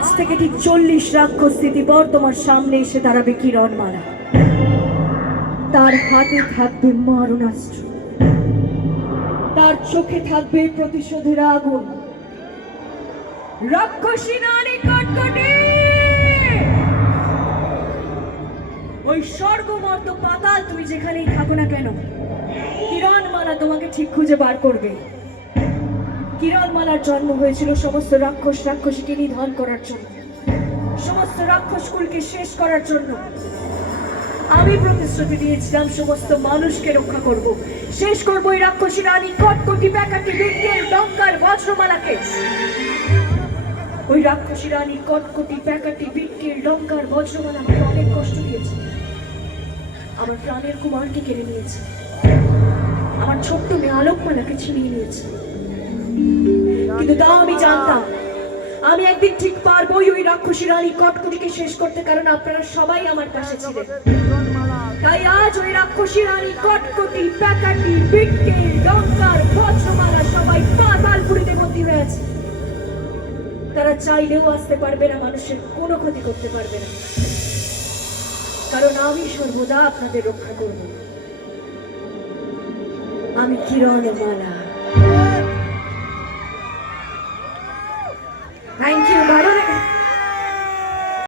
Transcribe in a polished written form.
আজ থেকে ঠিক 40 রাক্ষস পর তোমার সামনে এসে দাঁড়াবে কিরণমালা। তার হাতে থাকবে মারণাস্ত্র, তার চোখে থাকবে প্রতিশোধের আগুন। রাক্ষসী রানী কটকটি ওই স্বর্গমর্ত পাতাল তুমি যেখানেই থাকো না কেন, কিরণমালা তোমাকে ঠিক খুঁজে বার করবে। কিরণমালার জন্ম হয়েছিল সমস্ত রাক্ষসীকে নিধন করার জন্য, সমস্ত রাক্ষসকুলকে শেষ করার জন্য। আমি প্রতিশ্রুতি দিয়েছিলাম সমস্ত মানুষকে রক্ষা করব, শেষ করব এই রাক্ষসী রানী কটকটি প্যাকাটি বিটকেল ডঙ্কার বজ্রমালাকে। ওই রাক্ষসী রানী কটকটি প্যাকাটি বিটকেল ডঙ্কার বজ্রমালা আমাকে অনেক কষ্ট দিয়েছে, আমার প্রাণের কুমারকে কেড়ে নিয়েছে, আমার ছোট্ট মেয়ে আলোকমালাকে ছিনিয়ে নিয়েছে। কিন্তু তা আমি জানতাম আমি একদিন ঠিক পারবোই ওই রাক্ষসী রানী কটকটিকে শেষ করতে, কারণ আপনারা সবাই আমার পাশে ছিলেন। তাই আজ ওই রাক্ষসী রানী কটকটি প্যাকাটি বিটকেল ডঙ্কার বজ্রমালা সবাই পাতালপুরীতে বন্দী হয়ে আছে। তারা চাইলেও আসতে পারবে না, মানুষের কোনো ক্ষতি করতে পারবে না, কারণ আমি সর্বদা আপনাদের রক্ষা করব। আমি কিরণমালা।